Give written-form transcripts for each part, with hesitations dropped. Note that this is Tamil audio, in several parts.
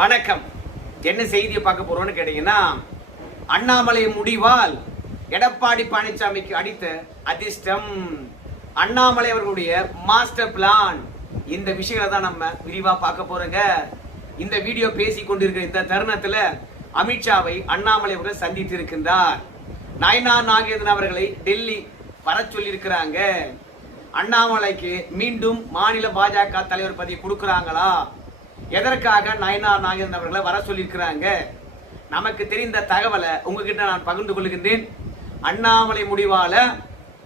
வணக்கம். என்ன செய்தியை பார்க்க போறோம்னு கேட்டீங்கன்னா, அண்ணாமலை முடிவால் எடப்பாடி பழனிசாமிக்கு அடித்த அதிர்ஷ்டம், அண்ணாமலை அவர்களுடைய மாஸ்டர் பிளான், இந்த விஷயங்களை தான் நம்ம விரிவா பார்க்க போறோங்க. இந்த வீடியோ பேசி கொண்டிருக்கிற இந்த தருணத்துல அமித்ஷாவை அண்ணாமலை அவர்கள் சந்தித்து இருக்கின்றார். நயனார் நாகேந்திரன் அவர்களை டெல்லி வர சொல்லி இருக்கிறாங்க. அண்ணாமலைக்கு மீண்டும் மாநில பாஜக தலைவர் பதவி கொடுக்கிறாங்களா, எதற்காக நயனார் நாகேந்திரன் அவர்களை வர சொல்லியிருக்கிறாங்க, நமக்கு தெரிந்த தகவலை உங்ககிட்ட நான் பகிர்ந்து கொள்கின்றேன். அண்ணாமலை முடிவால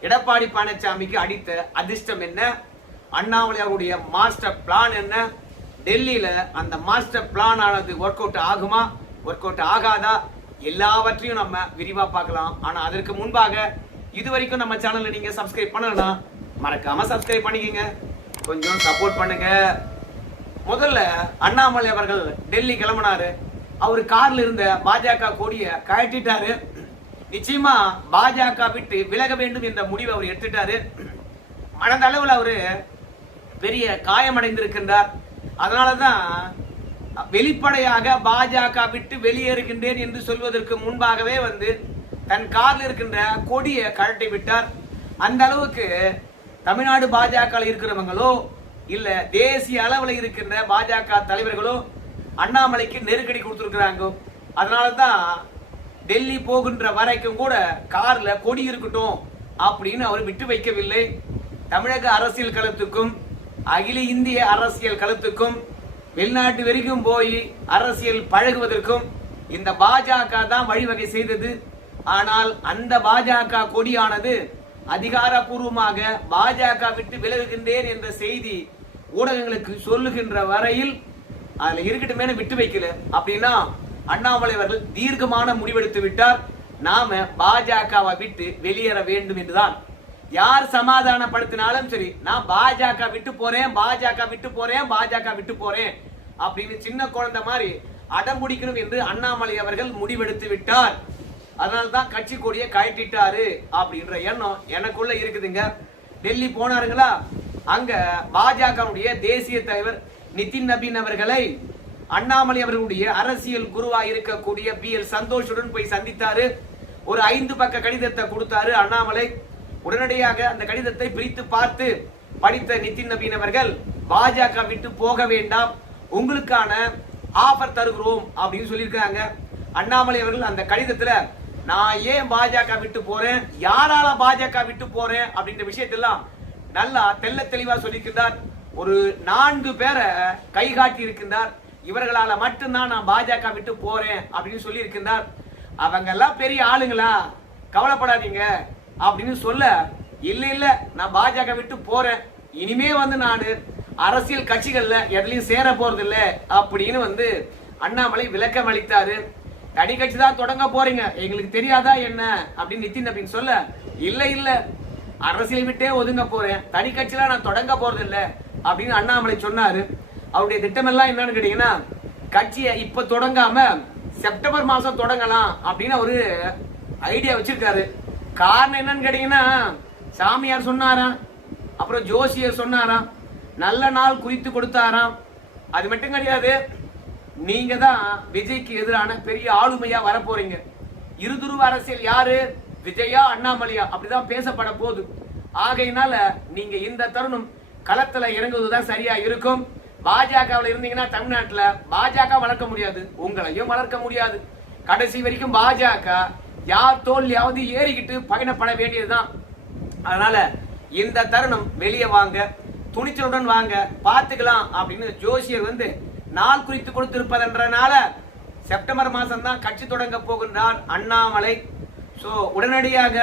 எடப்பாடி பழனிசாமிக்கு அடித்த அதிர்ஷ்டம் என்ன, அண்ணாமலை அவருடைய மாஸ்டர் பிளான் என்ன, டெல்லியில அந்த மாஸ்டர் பிளான் ஆனது ஒர்க் அவுட் ஆகுமா, ஒர்க் அவுட் ஆகாதா, எல்லாவற்றையும் நம்ம விரிவா பார்க்கலாம். ஆனா அதற்கு முன்பாக இதுவரைக்கும் நம்ம சேனல்ல நீங்க சப்ஸ்கிரைப் பண்ணலன்னா மறக்காம சப்ஸ்கிரைப் பண்ணிக்கங்க, கொஞ்சம் சப்போர்ட் பண்ணுங்க. முதல்ல அண்ணாமலை அவர்கள் டெல்லி கிளம்பினாரு. அவரு கார்ல இருந்த பாஜக கொடியை கழட்டிட்டாரு. நிச்சயமா பாஜக விட்டு விலக வேண்டும் என்ற முடிவை அவர் எடுத்துட்டாரு. மனதளவில் அவரு பெரிய காயமடைந்திருக்கின்றார். அதனாலதான் வெளிப்படையாக பாஜக விட்டு வெளியேறுகின்றேன் என்று சொல்வதற்கு முன்பாகவே தன் கார்ல இருக்கின்ற கொடியை கழட்டி விட்டார். அந்த அளவுக்கு தமிழ்நாடு பாஜக இருக்கிறவங்களோ இல்ல தேசிய அளவில் இருக்கின்ற பாஜக தலைவர்களோ அண்ணாமலைக்கு நெருக்கடி கொடுத்திருக்கிறாங்க. அதனாலதான் டெல்லி போகின்ற வரைக்கும் கூட கார்ல கொடி இருக்கட்டும் அப்படின்னு அவர் விட்டு வைக்கவில்லை. தமிழக அரசியல் களத்துக்கும் அகில இந்திய அரசியல் களத்துக்கும் வெளிநாட்டு வரைக்கும் போய் அரசியல் பழகுவதற்கும் இந்த பாஜக தான் வழிவகை செய்தது. ஆனால் அந்த பாஜக கொடியானது அதிகாரப்பூர்வமாக பாஜக விட்டு விலகுகின்றேன் என்ற செய்தி ஊடகங்களுக்கு சொல்லுகின்ற வரையில் அதுல இருக்கட்டுமே விட்டு வைக்கல. அப்படின்னா அண்ணாமலை அவர்கள் தீர்க்கமான முடிவெடுத்து விட்டார். நாம பாஜகவை விட்டு வெளியேற வேண்டும் என்றுதான். யார் சமாதானப்படுத்தினாலும் சரி, நான் பாஜக விட்டு போறேன், பாஜக விட்டு போறேன், பாஜக விட்டு போறேன் அப்படின்னு சின்ன குழந்தை மாதிரி அடம் பிடிக்கணும் என்று அண்ணாமலை அவர்கள் முடிவெடுத்து விட்டார். அதனால்தான் கட்சி கொடியை கழட்டிட்டாரு அப்படின்ற எண்ணம் எனக்குள்ள இருக்குதுங்க. டெல்லி போனாருங்களா, அங்க பாஜகவுடைய தேசிய தலைவர் நிதின் நபீன் அவர்களை அண்ணாமலை அவர்களுடைய அரசியல் குருவா இருக்கக்கூடிய BL சந்தோஷுடன் போய் சந்தித்தாரு. ஒரு 5 பக்க கடிதத்தை கொடுத்தாரு அண்ணாமலை. உடனடியாக அந்த கடிதத்தை பிரித்து பார்த்து படித்த நிதின் நபீன் அவர்கள், பாஜக விட்டு போக வேண்டாம், உங்களுக்கான ஆஃபர் தருகிறோம் அப்படின்னு சொல்லியிருக்காங்க. அண்ணாமலை அவர்கள் அந்த கடிதத்துல நான் ஏன் பாஜக விட்டு போறேன், யாரால பாஜக விட்டு போறேன் அப்படின்ற விஷயத்தெல்லாம் நல்லா தெல்ல தெளிவா சொல்லியிருக்கிறார். ஒரு 4 பேரை கை காட்டி இருக்கின்றார். இவர்களால மட்டும்தான் நான் பாஜக விட்டு போறேன் அப்படின்னு சொல்லி இருக்கின்றார். அவங்க எல்லாம் பெரிய ஆளுங்களா, கவலைப்படாதீங்க அப்படின்னு சொல்ல, இல்ல நான் பாஜக விட்டு போறேன், இனிமே நான் அரசியல் கட்சிகள்ல எதுலயும் சேர போறது இல்ல அப்படின்னு அண்ணாமலை விளக்கம் அளித்தாரு. தனி கட்சி தான் தொடங்க போறீங்க, எங்களுக்கு தெரியாதா என்ன அப்படின்னு நிதின் நபீன் சொல்ல, இல்ல அரசியல் விட்டே ஒதுங்க போறேன், தனி கட்சியில நான் தொடங்க போறது இல்ல அப்படின்னு அண்ணாமலை சொன்னாரு. அவருடைய திட்டம் எல்லாம் என்னன்னு கேட்டீங்கன்னா, கட்சியை இப்ப தொடங்காம செப்டம்பர் மாசம் தொடங்கலாம் அப்படின்னு ஒரு ஐடியா வச்சிருக்காரு. காரணம் என்னன்னு கேட்டீங்கன்னா, சாமியார் சொன்னாராம், அப்புறம் ஜோசியர் சொன்னாராம், நல்ல நாள் குறித்து கொடுத்தாராம். அது மட்டும் கிடையாது, நீங்க தான் விஜய்க்கு எதிரான பெரிய ஆளுமையா வர போறீங்க. இருதுருவ அரசியல் யாரு, விஜயா அண்ணாமலையா அப்படிதான் பேசப்பட போகுது. ஆகையினால நீங்க இந்த தருணம் களத்துல இறங்குவதுதான் சரியா இருக்கும். பாஜகவில் இருந்தீங்கன்னா தமிழ்நாட்டுல பாஜக வளர்க்க முடியாது, உங்களையும் வளர்க்க முடியாது. கடைசி வரைக்கும் பாஜக யார் தோல்லையாவது ஏறிக்கிட்டு பயணப்பட வேண்டியதுதான். அதனால இந்த தருணம் வெளியே வாங்க, துணிச்சலுடன் வாங்க, பார்த்துக்கலாம் அப்படின்னு ஜோசியர் நாள் குறித்து கொடுத்திருப்பதென்றனால செப்டம்பர் மாசம் தான் கட்சி தொடங்க போகின்றார் அண்ணாமலை. சோ உடனடியாக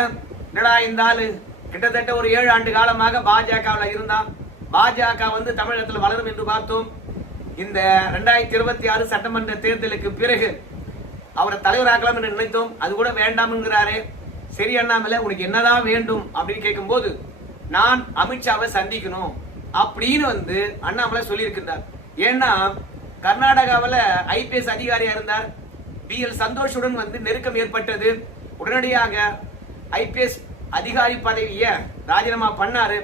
என்னடா இந்த ஆளு கிட்டத்தட்ட ஒரு 7 ஆண்டு காலமாக பாஜகவில் இருந்தான், பாஜக தமிழகத்தில் வளரும் என்று பார்த்தோம். இந்த 2026 சட்டமன்ற தேர்தலுக்கு பிறகு அவரை தலைவராக்கலாம் என்று நினைத்தோம், அது கூட வேண்டாம் என்கிறாரே. சரி அண்ணாமலை, உனக்கு என்னதான் வேண்டும் அப்படின்னு கேட்கும் போது, நான் அமித்ஷாவை சந்திக்கணும் அப்படின்னு அண்ணாமலை சொல்லியிருக்கிறார். ஏன்னா கர்நாடகாவில் IPS அதிகாரியா இருந்தார். BL சந்தோஷுடன் நெருக்கம் ஏற்பட்டது. உடனடியாக IPS அதிகாரி பதவியை ராஜினாமா பண்ணாரு.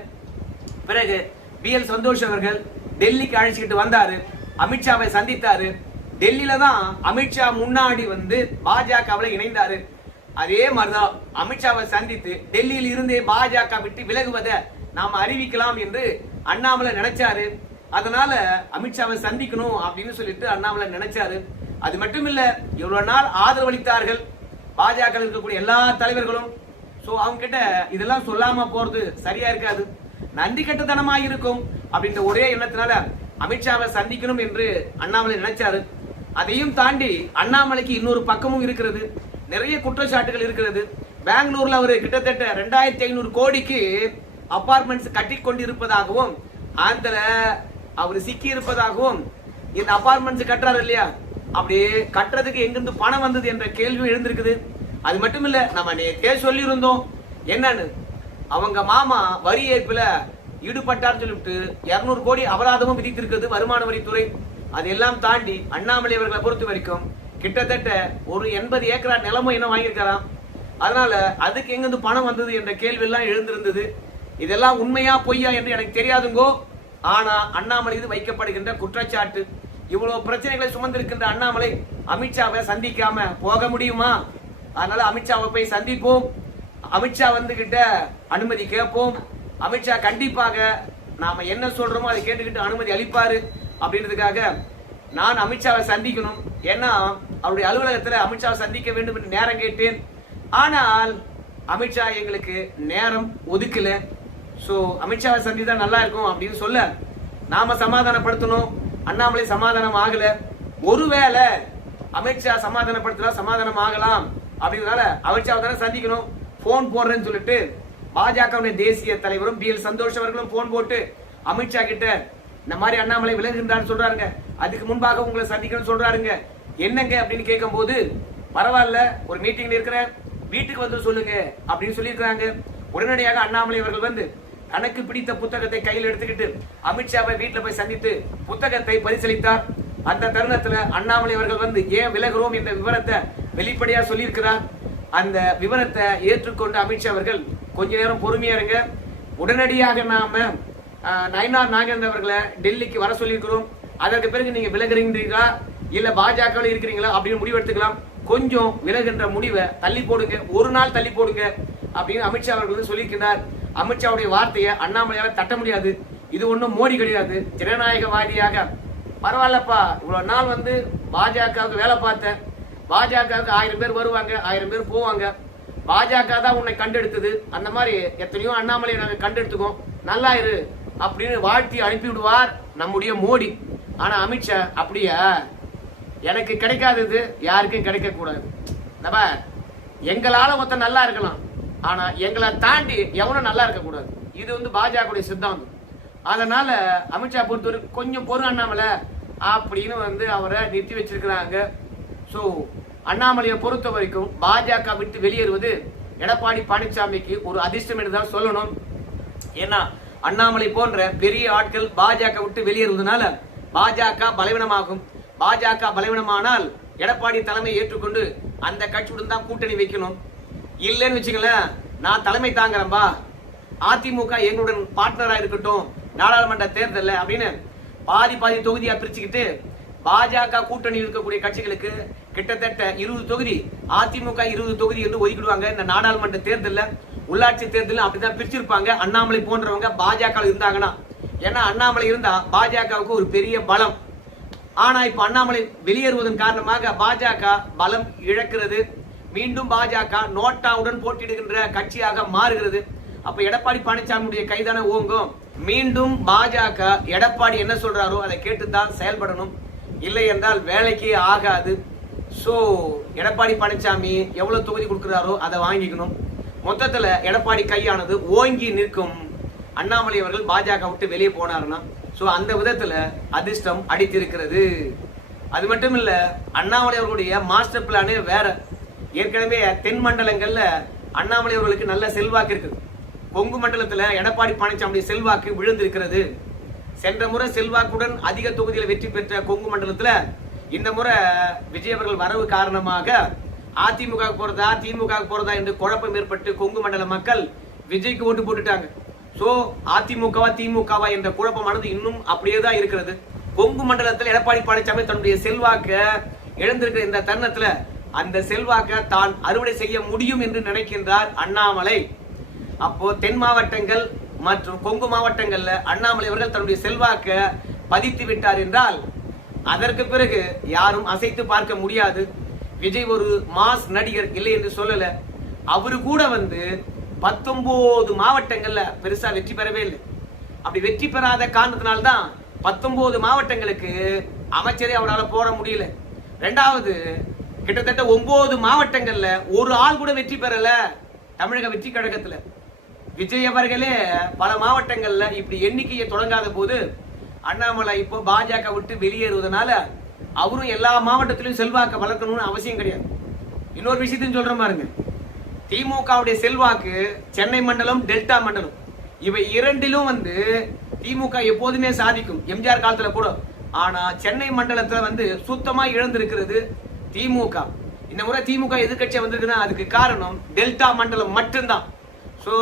பிறகு BL சந்தோஷ் அவர்கள் டெல்லிக்கு அழைச்சிக்கிட்டு வந்தாரு, அமித்ஷாவை சந்தித்தாரு. டெல்லியில தான் அமித்ஷா முன்னாடி வந்து பாஜகவில் இணைந்தாரு. அதே மாதிரிதான் அமித்ஷாவை சந்தித்து டெல்லியில் இருந்தே பாஜக விட்டு விலகுவதை நாம அறிவிக்கலாம் என்று அண்ணாமலை நினைச்சாரு. அதனால அமித்ஷாவை சந்திக்கணும் அப்படின்னு சொல்லிட்டு அண்ணாமலை நினைச்சாரு. அது மட்டும் இல்ல, இவ்வளவு நாள் ஆதரவளித்தார்கள் பாஜக இருக்கக்கூடிய எல்லா தலைவர்களும். சோ அவங்க கிட்ட இதெல்லாம் சொல்லாம போறது சரியா இருக்காது, நன்றி கட்டத்தனமாக இருக்கும் அப்படின்ற ஒரே எண்ணத்தினால அமித்ஷாவை சந்திக்கணும் என்று அண்ணாமலை நினைச்சாரு. அதையும் தாண்டி அண்ணாமலைக்கு இன்னொரு பக்கமும் இருக்கிறது, நிறைய குற்றச்சாட்டுகள் இருக்கிறது. பெங்களூர்ல அவர் கிட்டத்தட்ட 2500 கோடிக்கு அபார்ட்மெண்ட்ஸ் கட்டி கொண்டிருப்பதாகவும் அதுல அவர் சிக்கி இருப்பதாகவும், இந்த அபார்ட்மெண்ட்ஸ் கட்டுறாரு இல்லையா, அப்படி கட்டுறதுக்கு எங்கிருந்து பணம் வந்தது என்ற கேள்வி எழுந்திருக்குது. அது மட்டும் இல்ல, நம்ம நேற்றே சொல்லி இருந்தோம் என்னன்னு, அவங்க மாமா வரி ஏய்ப்புல ஈடுபட்டார் சொல்லிட்டு 200 கோடி அபராதமும் விதித்திருக்கிறது வருமான வரித்துறை. அதெல்லாம் தாண்டி அண்ணாமலை அவர்களை பொறுத்த வரைக்கும் கிட்டத்தட்ட ஒரு 80 ஏக்கரா நிலமும் என்ன வாங்கியிருக்காராம். அதனால அதுக்கு எங்கிருந்து பணம் வந்தது என்ற கேள்வி எல்லாம் எழுந்திருந்தது. இதெல்லாம் உண்மையா பொய்யா என்று எனக்கு தெரியாதுங்கோ. ஆனா அண்ணாமலை இது வைக்கப்படுகின்ற குற்றச்சாட்டு. இவ்வளவு பிரச்சனைகளை சுமந்திருக்கின்ற அண்ணாமலை அமித்ஷாவை சந்திக்காம போக முடியுமா? அதனால அமித்ஷாவை போய் சந்திப்போம், அமித்ஷா வந்துகிட்ட அனுமதி கேட்போம். அமித்ஷா கண்டிப்பாக நாம என்ன சொல்றோமோ அதை கேட்டுக்கிட்டு அனுமதி அளிப்பாரு அப்படின்றதுக்காக நான் அமித்ஷாவை சந்திக்கணும். ஏன்னா அவருடைய அலுவலகத்துல அமித்ஷாவை சந்திக்க வேண்டும் என்று நேரம் கேட்டேன். ஆனால் அமித்ஷா எங்களுக்கு நேரம் ஒதுக்கல. சோ அமித்ஷாவை சந்தித்தா நல்லா இருக்கும் அப்படின்னு சொல்ல நாம சமாதானப்படுத்தணும். அண்ணாமலை சமாதானம் ஆகல. ஒருவேளை அமித்ஷா சமாதானப்படுத்தினா சமாதானம் ஆகலாம் அப்படின்றதால அமித்ஷாவை தானே சந்திக்கணும். போன் போடுறேன்னு சொல்லிட்டு பாஜக தேசிய தலைவரும் BL சந்தோஷ் அவர்களும் போன் போட்டு அமித்ஷா கிட்ட இந்த மாதிரி அண்ணாமலை விலகுகின்றான்னு சொல்றாருங்க, அதுக்கு முன்பாக உங்களை சந்திக்கணும்னு சொல்றாருங்க, என்னங்க அப்படின்னு கேட்கும் போது பரவாயில்ல ஒரு மீட்டிங்ல இருக்கிற வீட்டுக்கு வந்து சொல்லுங்க அப்படின்னு சொல்லியிருக்காங்க. உடனடியாக அண்ணாமலை அவர்கள் வந்து தனக்கு பிடித்த புத்தகத்தை கையில் எடுத்துக்கிட்டு அமித்ஷாவை வீட்டுல போய் சந்தித்து புத்தகத்தை பரிசீலித்தார். அந்த தருணத்துல அண்ணாமலை அவர்கள் வந்து ஏன் விலகுறோம் என்ற விவரத்தை வெளிப்படையா சொல்லியிருக்கிறார். அந்த விவரத்தை ஏற்றுக்கொண்டு அமித்ஷா அவர்கள் கொஞ்ச நேரம் பொறுமையா இருங்க, உடனடியாக நாம நயினார் நாகேந்திரன் அவர்களை டெல்லிக்கு வர சொல்லியிருக்கிறோம், அதற்கு பிறகு நீங்க விலகுறீங்களா இல்ல பாஜகவில் இருக்கிறீங்களா அப்படின்னு முடிவு எடுத்துக்கலாம், கொஞ்சம் விலகுன்ற முடிவை தள்ளி போடுங்க, ஒரு நாள் தள்ளி போடுங்க அப்படின்னு அமித்ஷா அவர்கள் சொல்லியிருக்கிறார். அமித்ஷாவுடைய வார்த்தையை அண்ணாமலையால தட்ட முடியாது. இது ஒன்றும் மோடி கிடையாது, ஜனநாயகவாதியாக பரவாயில்லப்பா இவ்வளவு நாள் வந்து பாஜகவுக்கு வேலை பார்த்தேன், பாஜகவுக்கு 1000 பேர் வருவாங்க 1000 பேர் போவாங்க, பாஜக தான் உன்னை கண்டெடுத்தது, அந்த மாதிரி எத்தனையோ அண்ணாமலையை நாங்க கண்டெடுத்துக்கோம், நல்லா இரு அப்படின்னு வாழ்த்தி அனுப்பி விடுவார் நம்முடைய மோடி. ஆனா அமித்ஷா அப்படியா, எனக்கு கிடைக்காதது யாருக்கும் கிடைக்க கூடாது, நம்ம எங்களால மொத்தம் நல்லா இருக்கலாம், ஆனா எங்களை தாண்டி எவனும் நல்லா இருக்க கூடாது, இது வந்து பாஜக சித்தாந்தம். அதனால அமித்ஷா பொறுத்தவரை கொஞ்சம் பொறு அண்ணாமலை அப்படின்னு வந்து அவரை நிறுத்தி வச்சிருக்கிறாங்க. சோ அண்ணாமலையை பொறுத்த வரைக்கும் பாஜக விட்டு வெளியேறுவது எடப்பாடி பழனிசாமிக்கு ஒரு அதிர்ஷ்டம் என்றுதான் சொல்லணும். ஏன்னா அண்ணாமலை போன்ற பெரிய ஆட்கள் பாஜக விட்டு வெளியேறுவதனால பாஜக பலவீனமாகும். பாஜக பலவீனமானால் எடப்பாடி தலைமை ஏற்றுக்கொண்டு அந்த கட்சியுடன் தான் கூட்டணி வைக்கணும். இல்லைன்னு வச்சுங்களேன், நான் தலைமை தாங்கிறேன்பா, அதிமுக எங்களுடன் பார்ட்னரா இருக்கட்டும் நாடாளுமன்ற தேர்தல் அப்படின்னு பாதி தொகுதியா பிரிச்சுக்கிட்டு பாஜக கூட்டணி இருக்கக்கூடிய கட்சிகளுக்கு கிட்டத்தட்ட 20 தொகுதி, அதிமுக 20 தொகுதி என்று ஒதுக்கிடுவாங்க. இந்த நாடாளுமன்ற தேர்தலில் உள்ளாட்சி தேர்தல் அப்படிதான் பிரிச்சிருப்பாங்க. அண்ணாமலை போன்றவங்க பாஜக இருந்தாங்கன்னா, ஏன்னா அண்ணாமலை இருந்தா பாஜகவுக்கு ஒரு பெரிய பலம். ஆனா இப்ப அண்ணாமலை வெளியேறுவதன் காரணமாக பாஜக பலம் இழக்கிறது. மீண்டும் பாஜக நோட்டாவுடன் போட்டியிடுகின்ற கட்சியாக மாறுகிறது. அப்ப எடப்பாடி பழனிசாமியுடைய கைதான ஓங்கும். மீண்டும் பாஜக எடப்பாடி என்ன சொல்றாரோ அதை கேட்டுத்தான் செயல்படணும், இல்லை என்றால் வேலைக்கே ஆகாது. சோ எடப்பாடி பழனிசாமி எவ்வளவு தொகுதி கொடுக்கிறாரோ அதை வாங்கிக்கணும். மொத்தத்துல எடப்பாடி கையானது ஓங்கி நிற்கும். அண்ணாமலை அவர்கள் பாஜக விட்டு வெளியே போனாருன்னா சோ அந்த விதத்துல அதிர்ஷ்டம் அடித்திருக்கிறது. அது மட்டும் இல்ல, அண்ணாமலை அவர்களுடைய மாஸ்டர் பிளானே வேற. ஏற்கனவே தென் மண்டலங்கள்ல அண்ணாமலை அவர்களுக்கு நல்ல செல்வாக்கு இருக்கு. கொங்கு மண்டலத்துல எடப்பாடி பழனிசாமி செல்வாக்கு விழுந்திருக்கிறது. சென்ற முறை செல்வாக்குடன் அதிக தொகுதியில் வெற்றி பெற்ற கொங்கு மண்டலத்துல இந்த முறை விஜய் அவர்கள் வரவு காரணமாக அதிமுக போறதா திமுக போறதா என்று குழப்பம் ஏற்பட்டு கொங்கு மண்டல மக்கள் விஜய்க்கு ஓட்டு போட்டுட்டாங்க. சோ அதிமுகவா திமுகவா என்ற குழப்பமானது இன்னும் அப்படியே தான் இருக்கிறது. கொங்கு மண்டலத்தில் எடப்பாடி பழனிசாமி தன்னுடைய செல்வாக்க இழந்திருக்கிற இந்த தருணத்துல அந்த செல்வாக்க தான் அறுவடை செய்ய முடியும் என்று நினைக்கின்றார் அண்ணாமலை. அப்போ தென் மாவட்டங்கள் மற்றும் கொங்கு மாவட்டங்கள்ல அண்ணாமலை அவர்கள் தன்னுடைய செல்வாக்க பதித்து விட்டார் என்றால் அதற்கு பிறகு யாரும் அசைத்து பார்க்க முடியாது. விஜய் ஒரு மாஸ் நடிகர் இல்லை என்று சொல்லல, அவரு கூட 19 மாவட்டங்கள்ல பெருசா வெற்றி பெறவே இல்லை. அப்படி வெற்றி பெறாத காரணத்தினால்தான் 19 மாவட்டங்களுக்கு அமைச்சரே அவரால் போட முடியல. ரெண்டாவது, கிட்டத்தட்ட 9 மாவட்டங்கள்ல ஒரு ஆள் கூட வெற்றி பெறல. தமிழக வெற்றி கழகத்துல விஜய் அவர்களே பல மாவட்டங்கள்ல இப்படி எண்ணிக்கையை தொடங்காத போது அண்ணாமலை இப்போ பாஜக விட்டு வெளியேறுவதனால அவரும் எல்லா மாவட்டத்திலும் செல்வாக்க வளர்க்கணும்னு அவசியம் கிடையாது. இன்னொரு விஷயத்தையும் சொல்ற பாருங்க, திமுகவுடைய செல்வாக்கு சென்னை மண்டலம், டெல்டா மண்டலம் இவை இரண்டிலும் திமுக எப்போதுமே சாதிக்கும், எம்ஜிஆர் காலத்துல கூட. ஆனா சென்னை மண்டலத்துல சுத்தமா இழந்திருக்கிறது திமுக. இந்த முறை திமுக எதிர்கட்சியா வந்திருக்குன்னா அதுக்கு காரணம் டெல்டா மண்டலம் மட்டும்தான். சோ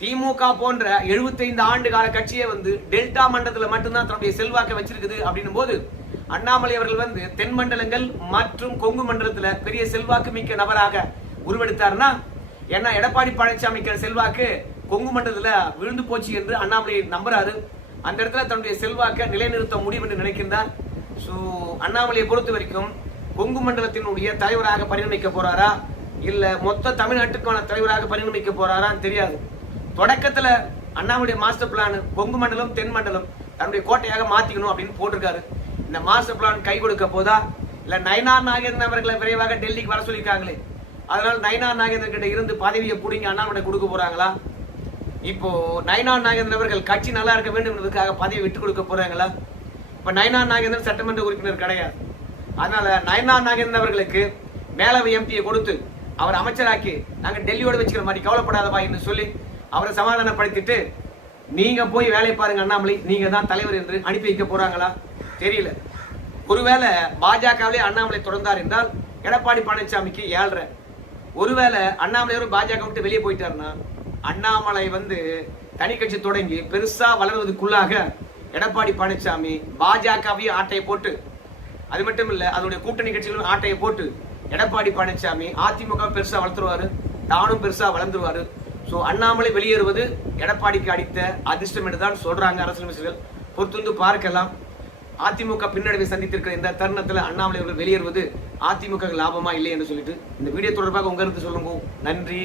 திமுக போன்ற 75 ஆண்டு கால கட்சியை டெல்டா மண்டலத்துல மட்டும்தான் தன்னுடைய செல்வாக்க வச்சிருக்குது. அப்படின்னும் போது அண்ணாமலை அவர்கள் தென் மண்டலங்கள் மற்றும் கொங்கு மண்டலத்துல பெரிய செல்வாக்கு மிக்க நபராக உருவெடுத்தார்னா, ஏன்னா எடப்பாடி பழனிசாமிக்கு செல்வாக்கு கொங்கு மண்டலத்துல விழுந்து போச்சு என்று அண்ணாமலை நம்புறாரு. அந்த இடத்துல தன்னுடைய செல்வாக்க நிலைநிறுத்த முடியும் என்று நினைக்கின்றார். சோ அண்ணாமலையை பொறுத்த வரைக்கும் கொங்கு மண்டலத்தினுடைய தலைவராக பரிணமிக்க போறாரா இல்ல மொத்த தமிழ்நாட்டுக்கான தலைவராக பரிணமிக்க போறாரான்னு தெரியாது. தொடக்கத்துல அண்ணாமலை மாஸ்டர் பிளான் கொங்கு மண்டலம், தென் மண்டலம் தன்னுடைய கோட்டையாக மாத்திக்கணும் அப்படின்னு போட்டிருக்காரு. இந்த மாஸ்டர் பிளான் கை கொடுக்க போதா இல்ல நயனார் நாகேந்திரன் அவர்களை விரைவாக டெல்லிக்கு வர சொல்லியிருக்காங்களே, அதனால நயனார் நாகேந்திரன் கிட்ட இருந்து பதவியை பிடிங்க அண்ணாமலை கொடுக்க போறாங்களா? இப்போ நயனார் நாகேந்திரன் அவர்கள் கட்சி நல்லா இருக்க வேண்டும் என்பதற்காக பதவி விட்டு கொடுக்க போறாங்களா? இப்ப நயனார் நாகேந்திரன் சட்டமன்ற உறுப்பினர் கிடையாது. அதனால நயனார் நாகேந்திரன் அவர்களுக்கு மேலவை எம்பியை கொடுத்து அவர் அமைச்சராக்கி நாங்க டெல்லியோட வச்சுக்கிற மாதிரி கவலைப்படாதவா என்று சொல்லி அவரை சமாதானப்படுத்திட்டு நீங்க போய் வேலை பாருங்க அண்ணாமலை, நீங்க தான் தலைவர் என்று அனுப்பி வைக்க போறாங்களா? தெரியல. ஒருவேளை பாஜகவிலே அண்ணாமலை தொடர்ந்தார் என்றால் எடப்பாடி பழனிசாமிக்கு 7.5. ஒருவேளை அண்ணாமலை பாஜக விட்டு வெளியே போயிட்டாருன்னா அண்ணாமலை தனி கட்சி தொடங்கி பெருசா வளர்வதற்குள்ளாக எடப்பாடி பழனிசாமி பாஜகவையும் ஆட்டையை போட்டு, அது மட்டும் இல்ல அதனுடைய கூட்டணி கட்சிகளும் ஆட்டையை போட்டு எடப்பாடி பழனிசாமி அதிமுக பெருசா வளர்த்துருவாரு, தானும் பெருசா வளர்ந்துருவாரு. சோ அண்ணாமலை வெளியேறுவது எடப்பாடிக்கு அடித்த அதிர்ஷ்டம் என்றுதான் சொல்றாங்க அரசியல் விமர்சகர்கள். பொறுத்து பார்க்கலாம். அதிமுக பின்னடைவை சந்தித்திருக்கிற இந்த தருணத்துல அண்ணாமலை அவர்கள் வெளியேறுவது அதிமுக லாபமா இல்லை என்று சொல்லிட்டு இந்த வீடியோ தொடர்பாக உங்க கருத்து சொல்லுங்க. நன்றி.